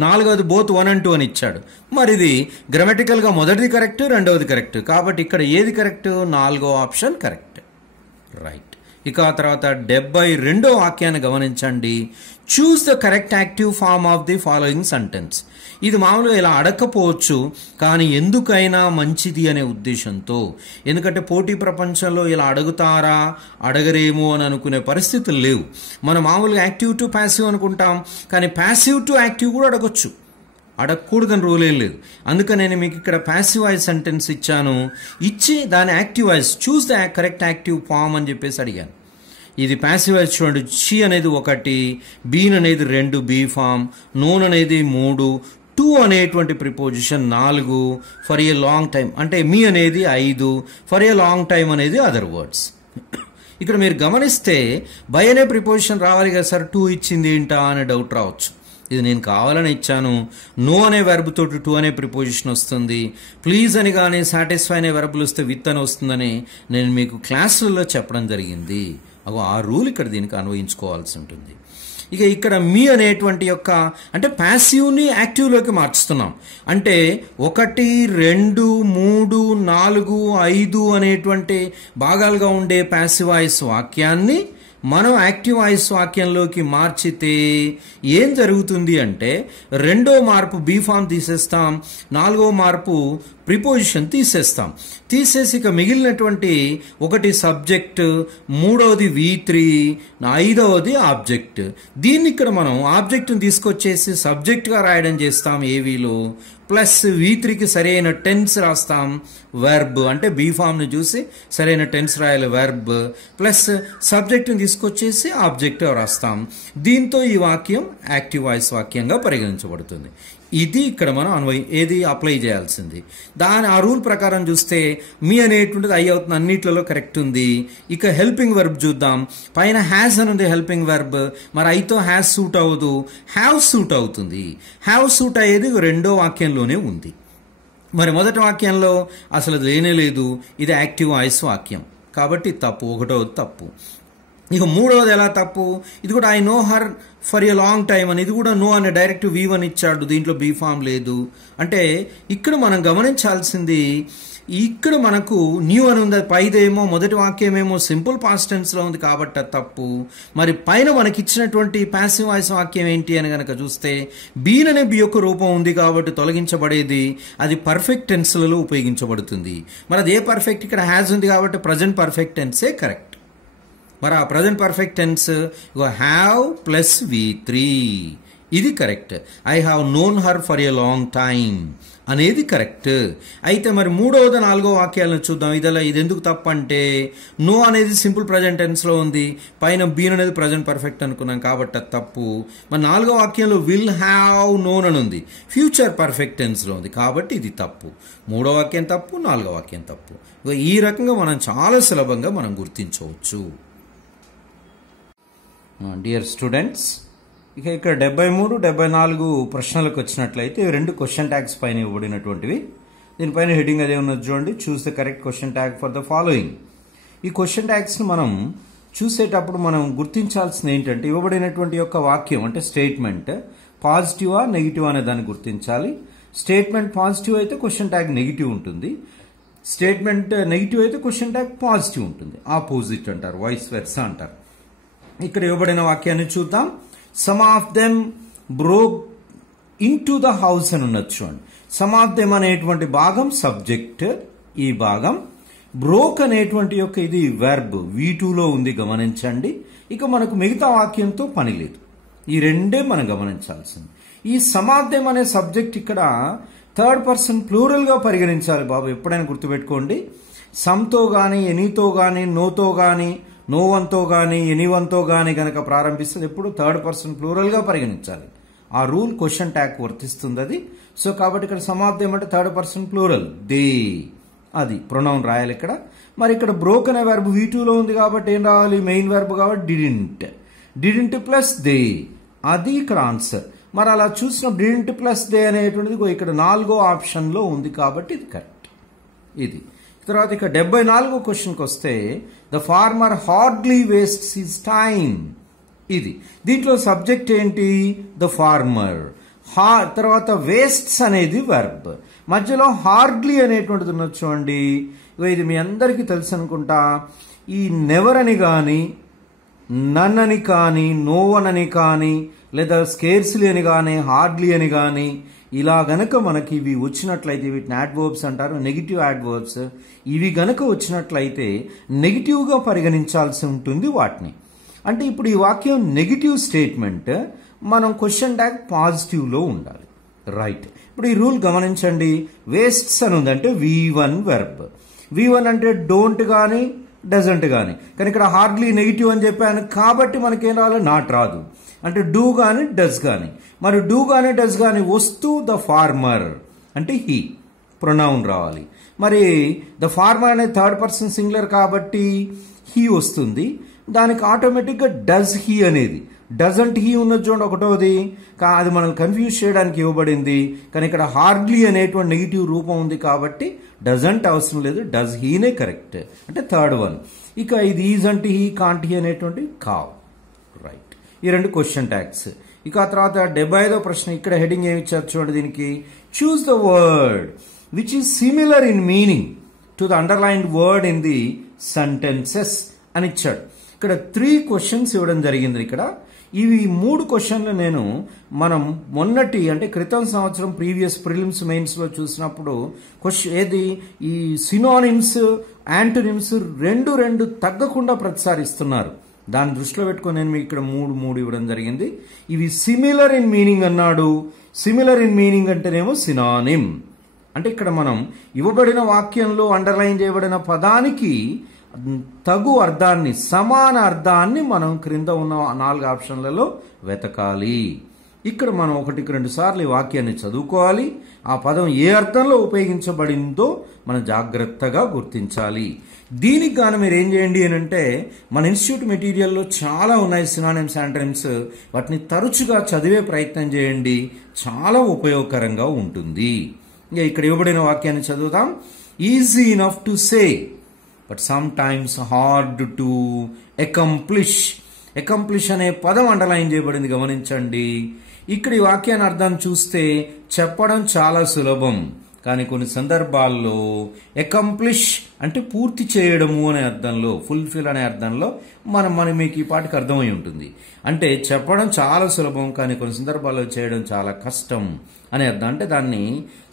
నాలుగవది బోత్ 1 and 2 అని ఇచ్చాడు. మరి ఇది గ్రామటికల్గా మొదటిది కరెక్ట్, రెండవది కరెక్ట్. కాబట్టి ఇక్కడ ఏది కరెక్ట్? 4వ ఆప్షన్ కరెక్ట్. రైట్. ఇక ఆ తర్వాత 72వ వాక్యాన్ని గమనించండి. Choose the correct active form of the following sentence. ఇది మామూలుగా ఇలా అడగకపోవచ్చు, కానీ ఎందుకైనా మంచిది అనే ఉద్దేశంతో. ఎందుకంటే పోటీ ప్రపంచంలో ఇలా అడుగుతారా అడగరేమో అని అనుకునే పరిస్థితులు లేవు. మనం మామూలుగా యాక్టివ్ టు ప్యాసివ్ అనుకుంటాం, కానీ ప్యాసివ్ టు యాక్టివ్ కూడా అడగొచ్చు. అడగకూడదని రూల్ ఏం లేదు. అందుకని నేను మీకు ఇక్కడ ప్యాసివ్ వాయిస్ సెంటెన్స్ ఇచ్చాను. ఇచ్చి దాని active voice choose the correct active form అని చెప్పేసి అడిగాను. ఇది ప్యాసివ్ వాయిస్ చూడండి. షీ అనేది 1, బీన్ అనేది 2 బీ ఫామ్, నోన్ అనేది 3, టు అనేటువంటి preposition 4, for a long time అంటే మీ అనేది 5, ఫర్ ఏ లాంగ్ టైం అనేది అదర్ వర్డ్స్. ఇక్కడ మీరు గమనిస్తే బై అనే ప్రిపోజిషన్ రావాలి కదా సార్, 2 ఇచ్చింది ఏంటా అనే డౌట్ రావచ్చు. ఇది నేను కావాలని ఇచ్చాను. నో అనే వెర్బ్ తోటి 2 అనే ప్రిపోజిషన్ వస్తుంది. ప్లీజ్ అని కానీ సాటిస్ఫై అనే వెర్బులు వస్తే విత్ అని వస్తుందని నేను మీకు క్లాసులలో చెప్పడం జరిగింది. ఆ రూల్ ఇక్కడ దీనికి అన్వయించుకోవాల్సి ఉంటుంది. ఇక ఇక్కడ మీ అనేటువంటి యొక్క అంటే ప్యాసివ్ని యాక్టివ్లోకి మార్చుతున్నాం. అంటే 1, 2, 3, 4, 5 అనేటువంటి భాగాలుగా ఉండే ప్యాసివ్ వాయిస్ వాక్యాన్ని మనం యాక్టివ్ వాయిస్ వాక్యంలోకి మార్చితే ఏం జరుగుతుంది అంటే 2వ మార్పు బీ ఫామ్ తీసేస్తాం, 4వ మార్పు ప్రిపోజిషన్ తీసేస్తాం. తీసేసి ఇక మిగిలినటువంటి 1 సబ్జెక్ట్, 3వది V3, 5వది ఆబ్జెక్ట్. దీన్ని ఇక్కడ మనం ఆబ్జెక్ట్ని తీసుకొచ్చేసి సబ్జెక్ట్గా రాయడం చేస్తాం ఏవీలో. ప్లస్ V3కి సరైన టెన్స్ రాస్తాం, వెర్బ్ అంటే బీ ఫామ్ని చూసి సరైన టెన్స్ రాయాలి వెర్బ్, ప్లస్ సబ్జెక్ట్ని తీసుకొచ్చేసి ఆబ్జెక్ట్ రాస్తాం. దీంతో ఈ వాక్యం యాక్టివ్ వాయిస్ వాక్యంగా పరిగణించబడుతుంది. ఇది ఇక్కడ మనం అప్లై చేయాల్సింది. ఆ రూల్ ప్రకారం చూస్తే మీ అనేటువంటిది ఐ అవుతుంది, అన్నిట్లలో కరెక్ట్ ఉంది. ఇక హెల్పింగ్ వెర్బ్ చూద్దాం. పైన హ్యాస్ అని ఉంది హెల్పింగ్ వెర్బ్, మరి ఐతో హ్యాస్ సూట్ అవ్వదు, హ్యావ్ సూట్ అవుతుంది. హ్యావ్ సూట్ అయ్యేది 2వ వాక్యంలోనే ఉంది. మరి మొదటి వాక్యంలో అసలు లేనే లేదు. ఇది యాక్టివ్ వాయిస్ వాక్యం కాబట్టి తప్పు, 1వది తప్పు. ఇక 3వది ఎలా తప్పు? ఇది కూడా I know her for a long time అని, ఇది కూడా నో అనే డైరెక్ట్ V1 ఇచ్చాడు, దీంట్లో బీ ఫామ్ లేదు. అంటే ఇక్కడ మనం గమనించాల్సింది, ఇక్కడ మనకు న్యూ అని ఉంది, పైదేమో మొదటి వాక్యమేమో సింపుల్ పాస్ట్ టెన్స్లో ఉంది కాబట్టి అది తప్పు. మరి పైన మనకి ఇచ్చినటువంటి ప్యాసివ్ వాయిస్ వాక్యం ఏంటి అని కనుక చూస్తే బీన్ అనే బి యొక్క రూపం ఉంది కాబట్టి తొలగించబడేది అది పర్ఫెక్ట్ టెన్స్లలో ఉపయోగించబడుతుంది. మరి అదే పర్ఫెక్ట్ ఇక్కడ హ్యాజ్ ఉంది కాబట్టి ప్రజెంట్ పర్ఫెక్ట్ టెన్సే కరెక్ట్. మరి ఆ present perfect tense have plus V3 ఇది correct. I have known her for a long time అనేది కరెక్ట్. అయితే మరి 3వది 4వ వాక్యాలను చూద్దాం. ఇది ఎందుకు తప్పు అంటే నో అనేది సింపుల్ ప్రజెంట్ టెన్స్లో ఉంది, పైన బీన్ అనేది ప్రజెంట్ పర్ఫెక్ట్ అనుకున్నాం కాబట్టి అది తప్పు. మరి 4వ వాక్యంలో విల్ హ్యావ్ నోన్ అని ఉంది, ఫ్యూచర్ పర్ఫెక్ట్ టెన్స్లో ఉంది కాబట్టి ఇది తప్పు. 3వ వాక్యం తప్పు, 4వ వాక్యం తప్పు. ఈ రకంగా మనం చాలా సులభంగా మనం గుర్తించవచ్చు. డియర్ స్టూడెంట్స్, ఇక ఇక్కడ 73, 74 ప్రశ్నలకు వచ్చినట్లయితే 2 క్వశ్చన్ ట్యాగ్స్ పైన ఇవ్వబడినటువంటివి. దీనిపైన హెడ్డింగ్ అదే ఉన్నది చూడండి, చూస్ the correct question tag for the following. ఈ క్వశ్చన్ ట్యాగ్స్ని మనం చూసేటప్పుడు మనం గుర్తించాల్సింది ఏంటంటే ఇవ్వబడినటువంటి యొక్క వాక్యం అంటే స్టేట్మెంట్ పాజిటివా నెగిటివ్ అనే దాన్ని గుర్తించాలి. స్టేట్మెంట్ పాజిటివ్ అయితే క్వశ్చన్ ట్యాగ్ నెగిటివ్ ఉంటుంది, స్టేట్మెంట్ నెగిటివ్ అయితే క్వశ్చన్ ట్యాగ్ పాజిటివ్ ఉంటుంది. ఆపోజిట్ అంటారు, వైస్ వెర్సా అంటారు. ఇక్కడ ఇవ్వబడిన వాక్యాన్ని చూద్దాం. Some of them broke in to the house అని ఉన్నది చూడండి. సమ్ ఆఫ్ దెమ్ అనేటువంటి భాగం సబ్జెక్ట్, ఈ భాగం బ్రోక్ అనేటువంటి యొక్క ఇది వెర్బ్ V2లో ఉంది గమనించండి. ఇక మనకు మిగతా వాక్యంతో పని లేదు, ఈ రెండే మనం గమనించాల్సింది. ఈ సమ్ ఆఫ్ దెమ్ అనే సబ్జెక్ట్ ఇక్కడ థర్డ్ పర్సన్ ప్లూరల్ గా పరిగణించాలి బాబు, ఎప్పుడైనా గుర్తుపెట్టుకోండి. సమ్తో గాని ఎనీతో గాని నోతో గాని నో వన్తో కానీ ఎనీవన్తో కానీ కనుక ప్రారంభిస్తుంది ఎప్పుడు థర్డ్ పర్సన్ ప్లూరల్గా పరిగణించాలి. ఆ రూల్ క్వశ్చన్ ట్యాగ్ వర్తిస్తుంది అది. సో కాబట్టి ఇక్కడ సమ్ ఆఫ్ దెమ్ అంటే థర్డ్ పర్సన్ ప్లూరల్ దే అది ప్రొనౌన్ రాయాలి ఇక్కడ. మరి ఇక్కడ బ్రోక్ అనే వెర్బ్ V2లో ఉంది కాబట్టి ఏం రావాలి, మెయిన్ వెర్బ్ కాబట్టి డిడింట్ ప్లస్ దే, అది ఇక్కడ ఆన్సర్. మరి అలా చూసిన డిడింట్ ప్లస్ దే అనేటువంటిది ఇక్కడ 4వ ఆప్షన్లో ఉంది కాబట్టి ఇది కరెక్ట్. ఇది తర్వాత ఇక 74వ క్వశ్చన్కి వస్తే the farmer hardly wastes his time. ఇది దీంట్లో సబ్జెక్ట్ ఏంటి, ద ఫార్మర్. తర్వాత వేస్ట్స్ అనేది వెర్బ్, మధ్యలో హార్డ్లీ అనేటువంటిది ఉన్నది చూడండి. ఇది మీ అందరికీ తెలుసు అనుకుంటా. ఈ నెవర్ అని కానీ, నన్ అని కానీ, నో వన్ అని కానీ, లేదా స్కేర్స్లీ అని కానీ, హార్డ్లీ అని కానీ, ఇలా గనక మనకి ఇవి వచ్చినట్లయితే వీటిని యాడ్వర్బ్స్ అంటారు, నెగిటివ్ యాడ్వర్బ్స్. ఇవి గనక వచ్చినట్లయితే నెగిటివ్గా పరిగణించాల్సి ఉంటుంది వాటిని. అంటే ఇప్పుడు ఈ వాక్యం నెగిటివ్ స్టేట్మెంట్, మనం క్వశ్చన్ ట్యాగ్ పాజిటివ్లో ఉండాలి. రైట్. ఇప్పుడు ఈ రూల్ గమనించండి. వేస్ట్స్ అని ఉంది అంటే V1 వెర్బ్. V1 అంటే డోంట్ కానీ డజంట్ కానీ, కానీ ఇక్కడ హార్డ్లీ నెగిటివ్ అని చెప్పాను కాబట్టి మనకేం రావాలి, నాట్ రాదు. అంటే డూ కానీ డస్ కానీ, మరి డూ కానీ డస్ కానీ వస్తూ ద ఫార్మర్ అంటే హీ ప్రొనౌన్ రావాలి. మరి ద ఫార్మర్ అనే థర్డ్ పర్సన్ సింగులర్ కాబట్టి హీ వస్తుంది. దానికి ఆటోమేటిక్గా డస్ హీ అనేది, డజంట్ హీ ఉన్నది చూడండి ఒకటోది, అది మనం కన్ఫ్యూజ్ చేయడానికి ఇవ్వబడింది. కానీ ఇక్కడ హార్డ్లీ అనేటువంటి నెగిటివ్ రూపం ఉంది కాబట్టి డజంట్ అవసరం లేదు, డస్ హీనే కరెక్ట్, అంటే థర్డ్ వన్. ఇక ఇది ఈజ్ అంటే హీ, కాంట్ హీ అనేటువంటి కావ్. రైట్. ఈ రెండు క్వశ్చన్ ట్యాగ్స్. ఇక ఆ తర్వాత 75వ ప్రశ్న, ఇక్కడ హెడింగ్ ఏమి ఇచ్చారు చూడండి దీనికి, choose the word which is similar in meaning to the underlined word in the sentences అని ఇచ్చాడు. ఇక్కడ 3 క్వశ్చన్స్ ఇవ్వడం జరిగింది. ఇక్కడ ఇవి 3 క్వశ్చన్లు మనం మొన్నటి అంటే క్రితం సంవత్సరం ప్రీవియస్ ప్రిలిమ్స్ మెయిన్స్ లో చూసినప్పుడు ఏది ఈ సినోనిమ్స్ యాంటోనిమ్స్ రెండు తగ్గకుండా ప్రతిసారి ఇస్తున్నారు. దాన్ని దృష్టిలో పెట్టుకొని నేను మీకు ఇక్కడ 3 ఇవ్వడం జరిగింది. ఇవి సిమిలర్ ఇన్ మీనింగ్ అన్నాడు. సిమిలర్ ఇన్ మీనింగ్ అంటేనేమో సినానిమ్, అంటే ఇక్కడ మనం ఇవ్వబడిన వాక్యంలో అండర్లైన్ చేయబడిన పదానికి తగు అర్థాన్ని, సమాన అర్థాన్ని మనం క్రింద ఉన్న 4 ఆప్షన్లలో వెతకాలి. ఇక్కడ మనం 1-2 సార్లు ఈ వాక్యాన్ని చదువుకోవాలి. ఆ పదం ఏ అర్థంలో ఉపయోగించబడిందో మనం జాగ్రత్తగా గుర్తించాలి. దీనికి గాను మీరు ఏం చేయండి అని అంటే, మన ఇన్స్టిట్యూట్ మెటీరియల్లో చాలా ఉన్నాయి సినానిమ్స్, యాంటోనిమ్స్. వాటిని తరచుగా చదివే ప్రయత్నం చేయండి, చాలా ఉపయోగకరంగా ఉంటుంది. ఇక్కడ ఇవ్వబడిన వాక్యాన్ని చదువుదాం. Easy enough to say but some times hard to accomplish. Accomplish అనే పదం అండర్లైన్ చేయబడింది, గమనించండి. ఇక్కడ ఈ వాక్యాన్ని అర్థం చూస్తే చెప్పడం చాలా సులభం, కానీ కొన్ని సందర్భాల్లో అకంప్లిష్ అంటే పూర్తి చేయడము అనే అర్థంలో, ఫుల్ఫిల్ అనే అర్థంలో మనం మీకు ఈ పాటికి అర్థమై ఉంటుంది. అంటే చెప్పడం చాలా సులభం కానీ కొన్ని సందర్భాల్లో చేయడం చాలా కష్టం అనే అర్థం. అంటే దాన్ని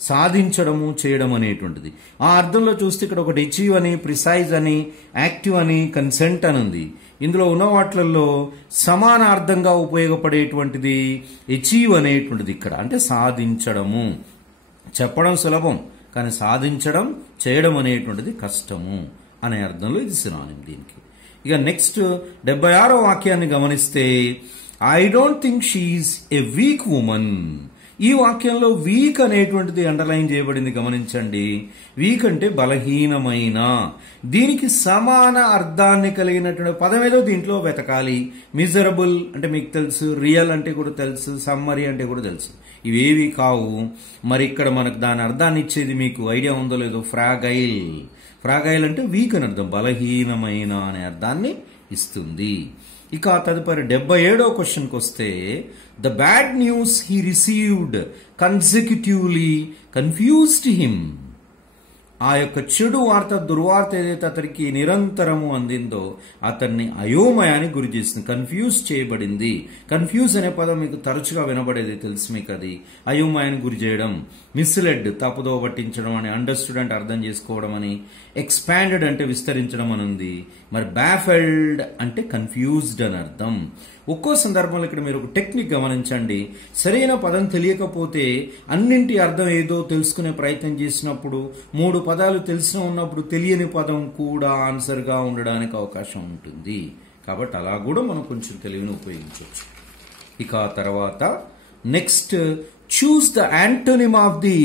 సాధించడము, చేయడం అనేటువంటిది. ఆ అర్థంలో చూస్తే ఇక్కడ ఒకటి అచీవ్ అని, ప్రిసైజ్ అని, యాక్టివ్ అని, కన్సెంట్ అని ఉంది. ఇందులో ఉన్న వాటిల్లో సమానార్థంగా ఉపయోగపడేటువంటిది అచీవ్ అనేటువంటిది ఇక్కడ, అంటే సాధించడము. చెప్పడం సులభం కానీ సాధించడం, చేయడం అనేటువంటిది కష్టము అనే అర్థంలో ఇది సినానిమ్ దీనికి. ఇక నెక్స్ట్ 76వ వాక్యాన్ని గమనిస్తే, I don't think she is a week woman. ఈ వాక్యంలో వీక్ అనేటువంటిది అండర్లైన్ చేయబడింది, గమనించండి. వీక్ అంటే బలహీనమైన. దీనికి సమాన అర్థాన్ని కలిగినటువంటి పదం ఏదో దీంట్లో వెతకాలి. మిజరబుల్ అంటే మీకు తెలుసు, రియల్ అంటే కూడా తెలుసు, సమ్మరీ అంటే కూడా తెలుసు. ఇవేవి కావు. మరి ఇక్కడ మనకు దాని అర్థాన్ని ఇచ్చేది మీకు ఐడియా ఉందో లేదో, ఫ్రాగైల్. ఫ్రాగైల్ అంటే వీక్ అని అర్థం, బలహీనమైన అనే అర్థాన్ని ఇస్తుంది. ఇక తదుపరి 77వ క్వశ్చన్కి వస్తే, the bad news he received consecutively confused him. ఆ యొక్క చెడు వార్త, దుర్వార్త ఏదైతే అతనికి నిరంతరము అందిందో అతన్ని అయోమయానికి గురి చేసింది, కన్ఫ్యూజ్ చేయబడింది. కన్ఫ్యూజ్ అనే పదం మీకు తరచుగా వినబడేది, తెలుసు మీకు అది. అయోమయానికి గురి చేయడం, మిస్లెడ్ తప్పుదో పట్టించడం అని, అండర్స్టూడ్ అంటే అర్థం చేసుకోవడం అని, ఎక్స్పాండెడ్ అంటే విస్తరించడం అని ఉంది. మరి బాఫెల్డ్ అంటే కన్ఫ్యూజ్డ్ అని అర్థం. ఒక్కో సందర్భంలో ఇక్కడ మీరు ఒక టెక్నిక్ గమనించండి. సరైన పదం తెలియకపోతే అన్నింటి అర్థం ఏదో తెలుసుకునే ప్రయత్నం చేసినప్పుడు 3 పదాలు తెలిసిన ఉన్నప్పుడు తెలియని పదం కూడా ఆన్సర్గా ఉండడానికి అవకాశం ఉంటుంది. కాబట్టి అలా కూడా మనం కొంచెం తెలివిని ఉపయోగించవచ్చు. ఇక తర్వాత next, choose the antonym of the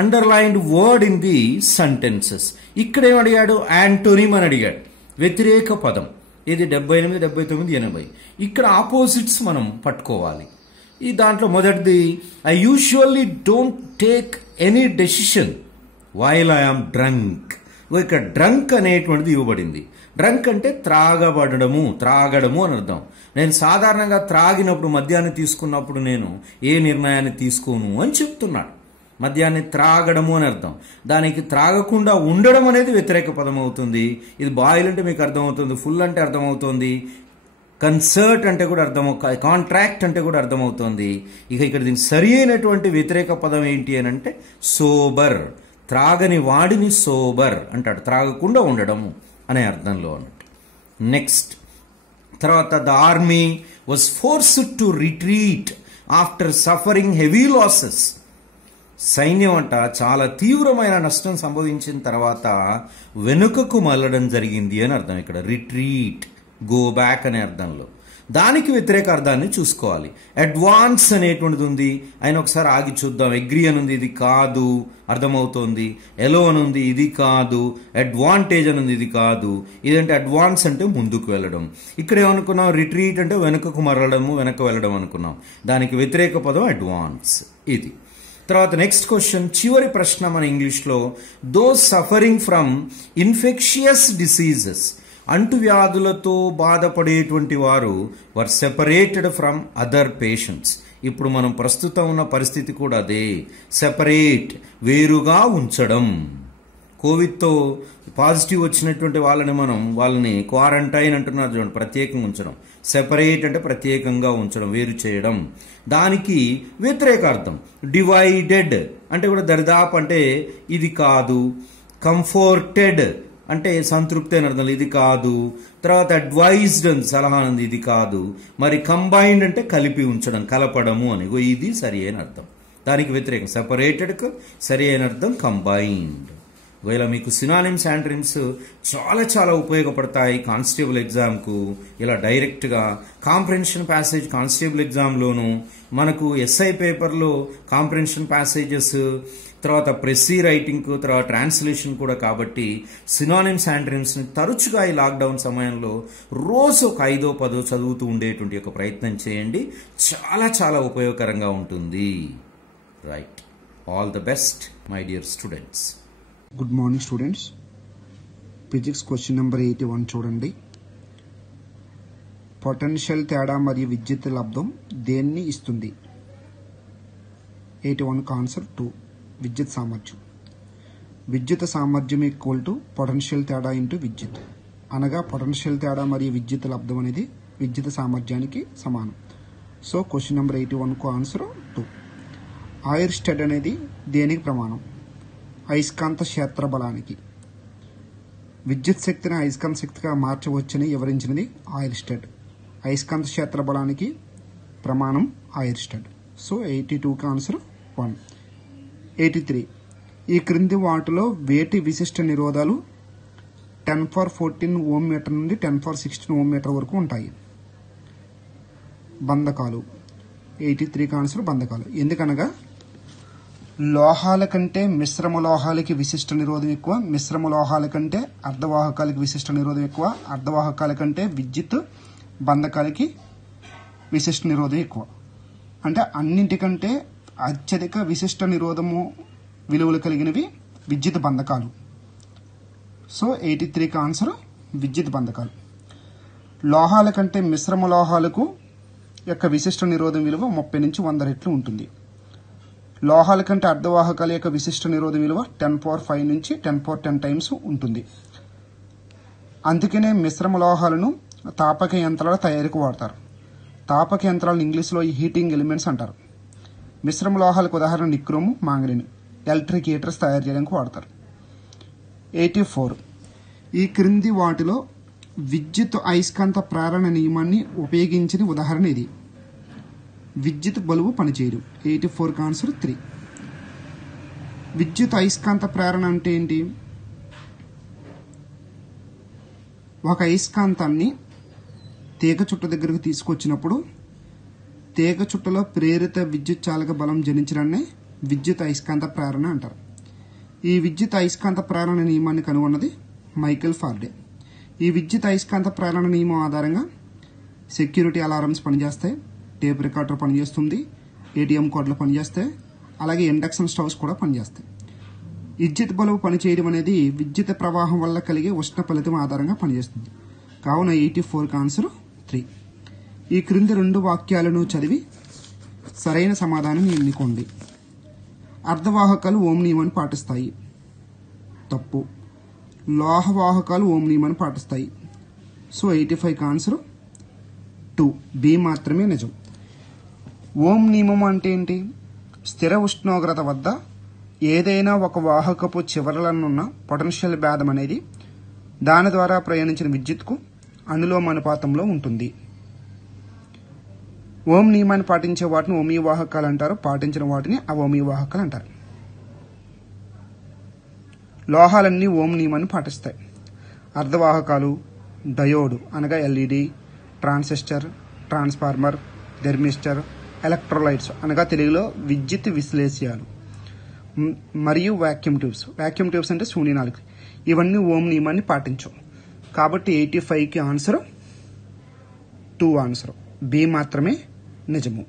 underlined word in the sentences. ఇక్కడ ఏమడిగాడు? యాంటోనిమ్ అని అడిగాడు, వ్యతిరేక పదం. ఇది 78, 79, 80. ఇక్కడ ఆపోజిట్స్ మనం పట్టుకోవాలి. ఈ దాంట్లో మొదటిది, I usually don't take any decision while I'm drunk. ఇక్కడ డ్రంక్ అనేటువంటిది ఇవ్వబడింది. డ్రంక్ అంటే త్రాగబడము, త్రాగడము అని అర్థం. నేను సాధారణంగా త్రాగినప్పుడు, మద్యాన్ని తీసుకున్నప్పుడు నేను ఏ నిర్ణయాన్ని తీసుకోను అని చెప్తున్నాడు. మద్యాన్ని త్రాగడము అని అర్థం. దానికి త్రాగకుండా ఉండడం అనేది వ్యతిరేక పదం అవుతుంది. ఇది బాయిల్ అంటే మీకు అర్థమవుతుంది, ఫుల్ అంటే అర్థమవుతుంది, కన్సర్ట్ అంటే కూడా అర్థం, కాంట్రాక్ట్ అంటే కూడా అర్థమవుతుంది. ఇక ఇక్కడ దీనికి సరి అయినటువంటి వ్యతిరేక పదం ఏంటి అని అంటే సోబర్. త్రాగని వాడిని సోబర్ అంటాడు, త్రాగకుండా ఉండడము అనే అర్థంలో అన్నట్టు. నెక్స్ట్ తర్వాత, the army was forced to retreat after suffering heavy losses. సైన్యం అంట చాలా తీవ్రమైన నష్టం సంభవించిన తర్వాత వెనుకకు మళ్ళడం జరిగింది అని అర్థం. ఇక్కడ రిట్రీట్, గో బ్యాక్ అనే అర్థంలో. దానికి వ్యతిరేక అర్థాన్ని చూసుకోవాలి. అడ్వాన్స్ అనేటువంటిది ఉంది, ఆయన ఒకసారి ఆగి చూద్దాం. అగ్రీ అని ఉంది, ఇది కాదు అర్థమవుతోంది. ఎలో అని ఉంది, ఇది కాదు. అడ్వాంటేజ్ అని ఉంది, ఇది కాదు. ఇదంటే అడ్వాన్స్ అంటే ముందుకు వెళ్ళడం. ఇక్కడ ఏమనుకున్నాం? రిట్రీట్ అంటే వెనుకకు మరలడము, వెనక వెళ్ళడం అనుకున్నాం. దానికి వ్యతిరేక పదం అడ్వాన్స్. ఇది తర్వాత నెక్స్ట్ క్వశ్చన్, చివరి ప్రశ్న మన ఇంగ్లీష్లో, those suffering from infectious diseases, అంటువ్యాధులతో బాధపడేటువంటి వారు were separated from other patients. ఇప్పుడు మనం ప్రస్తుతం ఉన్న పరిస్థితి కూడా అదే, సెపరేట్, వేరుగా ఉంచడం. కోవిడ్తో పాజిటివ్ వచ్చినటువంటి వాళ్ళని క్వారంటైన్ అంటున్నారు చూడండి, ప్రత్యేకంగా ఉంచడం. సెపరేట్ అంటే ప్రత్యేకంగా ఉంచడం, వేరు చేయడం. దానికి వ్యతిరేక అర్థం డివైడెడ్ అంటే కూడా దరిదాపు అంటే ఇది కాదు. కంఫర్టెడ్ అంటే సంతృప్తి అని అర్థం, ఇది కాదు. తర్వాత అడ్వైజ్డ్ అని సలహా ఉంది, ఇది కాదు. మరి కంబైన్డ్ అంటే కలిపి ఉంచడం, కలపడము అని, ఇది సరి అయిన అర్థం. దానికి వ్యతిరేకం సెపరేటెడ్కు సరి అయిన అర్థం కంబైన్డ్. ఒకవేళ మీకు సినానిమ్స్, యాంటోనిమ్స్ చాలా చాలా ఉపయోగపడతాయి కానిస్టేబుల్ ఎగ్జామ్కు. ఇలా డైరెక్ట్గా కాంప్రహెన్షన్ ప్యాసేజ్ కానిస్టేబుల్ ఎగ్జామ్లోను, మనకు ఎస్ఐ పేపర్లో కాంప్రహెన్షన్ ప్యాసేజెస్, తర్వాత ప్రెస్సీ రైటింగ్, తర్వాత ట్రాన్స్లేషన్ కూడా. కాబట్టి సినానిమ్స్, యాంటోనిమ్స్ని తరచుగా ఈ లాక్డౌన్ సమయంలో రోజు ఒక 5ో 10ో చదువుతూ ఉండేటువంటి ఒక ప్రయత్నం చేయండి. చాలా చాలా ఉపయోగకరంగా ఉంటుంది. Right, all the best my dear students. Good morning students. Physics question number 81 చూడండి. పొటెన్షియల్ తేడా మరియు విద్యుత్ లబ్ధం దేన్ని ఇస్తుంది? 81 ఆన్సర్ 2, విద్యుత్ సామర్థ్యం. విద్యుత్ సామర్థ్యం ఈక్వల్ టు పొటెన్షియల్ తేడా ఇంటూ విద్యుత్, అనగా పొటెన్షియల్ తేడా మరియు విద్యుత్ లబ్ధం అనేది విద్యుత్ సామర్థ్యానికి సమానం. సో క్వశ్చన్ నెంబర్ 81కు ఆన్సర్ 2. ఐర్స్టెడ్ అనేది దేనికి ప్రమాణం? అయస్కాంత క్షేత్ర బలానికి. విద్యుత్ శక్తిని అయస్కాంత శక్తిగా మార్చవచ్చని వివరించినది ఐర్స్టెడ్. అయస్కాంత క్షేత్ర బలానికి ప్రమాణం ఐర్స్టెడ్. So 82కి answer 1. 83, ఈ క్రింది వాటిలో వేటి విశిష్ట నిరోధాలు 10⁴14 ఓం మీటర్ నుండి 10⁴16 ఓం మీటర్ వరకు ఉంటాయి? బంధకాలు. 83కి ఆన్సర్ బంధకాలు. ఎందుకనగా లోహాల కంటే మిశ్రమ లోహాలకి విశిష్ట నిరోధం ఎక్కువ, మిశ్రమ లోహాల కంటే అర్ధవాహకాలకి విశిష్ట నిరోధం ఎక్కువ, అర్ధవాహకాల కంటే విద్యుత్ బంధకాలకి విశిష్ట నిరోధం ఎక్కువ. అంటే అన్నింటికంటే అత్యధిక విశిష్ట నిరోధము విలువలు కలిగినవి విద్యుత్ బంధకాలు. సో 83కి ఆన్సర్ విద్యుత్ బంధకాలు. లోహాల కంటే మిశ్రమ లోహాలకు యొక్క విశిష్ట నిరోధం విలువ 30 నుంచి 100 రెట్లు ఉంటుంది. లోహాల కంటే అర్ధవాహకాల యొక్క విశిష్ట నిరోధం విలువ 10⁴5 నుంచి 10⁴10 టైమ్స్ ఉంటుంది. అందుకనే మిశ్రమ లోహాలను తాపక యంత్రాల తయారీకి వాడతారు. తాపక యంత్రాలను ఇంగ్లీష్లో హీటింగ్ ఎలిమెంట్స్ అంటారు. మిశ్రమ లోహాలకు ఉదాహరణ నిక్రోము, మాంగనీస్. ఎలక్ట్రిక్ హీటర్స్ తయారు చేయడానికి వాడతారు. 84, ఈ క్రింది వాటిలో విద్యుత్ అయస్కాంత ప్రేరణ నియమాన్ని ఉపయోగించిన ఉదాహరణ ఇది? విద్యుత్ బల్బు పనిచేయదు. 84కి ఆన్సర్ 3. విద్యుత్ అయస్కాంత ప్రేరణ అంటే ఏంటి? ఒక అయస్కాంతాన్ని తీగ చుట్ట దగ్గరకు తీసుకొచ్చినప్పుడు తీగ చుట్టలో ప్రేరిత విద్యుత్ చాలక బలం జనించడాన్ని విద్యుత్ అయస్కాంత ప్రేరణ అంటారు. ఈ విద్యుత్ అయస్కాంత ప్రేరణ నియమాన్ని కనుగొన్నది మైకేల్ ఫారడే. ఈ విద్యుత్ అయస్కాంత ప్రేరణ నియమం ఆధారంగా సెక్యూరిటీ అలారమ్స్ పనిచేస్తాయి, టేప్ రికార్డర్ పనిచేస్తుంది, ఏటీఎం కార్డులు పనిచేస్తాయి, అలాగే ఇండక్షన్ స్టవ్స్ కూడా పనిచేస్తాయి. విద్యుత్ బల్బు పనిచేయడం అనేది విద్యుత్ ప్రవాహం వల్ల కలిగే ఉష్ణ ఫలితం ఆధారంగా పనిచేస్తుంది. కావున 84కి ఆన్సర్ 3. ఈ క్రింది 2 వాక్యాలను చదివి సరైన సమాధానం ఎన్నుకోండి. అర్ధవాహకాలు ఓం నియమాన్ని పాటిస్తాయి. తప్పు. లోహవాహకాలు ఓం నియమాన్ని పాటిస్తాయి. సో 85కి ఆన్సర్ 2, బి మాత్రమే నిజం. ఓం నియమం అంటే ఏంటి? స్థిర ఉష్ణోగ్రత వద్ద ఏదైనా ఒక వాహకపు చివరలనున్న పొటెన్షియల్ భేదం అనేది దాని ద్వారా ప్రయాణించిన విద్యుత్కు అనులోమానుపాతంలో ఉంటుంది. ఓం నియమాన్ని పాటించే వాటిని ఓమీ వాహకాలు అంటారు, పాటించిన వాటిని అవోమీ వాహకాలు అంటారు. లోహాలన్నీ ఓం నియమాన్ని పాటిస్తాయి. అర్ధవాహకాలు డయోడ్ అనగా ఎల్ఈడి, ట్రాన్సిస్టర్, ట్రాన్స్ఫార్మర్, థెర్మిస్టర్, ఎలక్ట్రోలైట్స్ అనగా తెలుగులో విద్యుత్ విశ్లేష్యాలు, మరియు వాక్యూమ్ ట్యూబ్స్ అంటే శూన్యనాళికలు, ఇవన్నీ ఓం నియమాన్ని పాటించవు. కాబట్టి 85కి ఆన్సర్ 2 ఆన్సర్, బి మాత్రమే నిజము.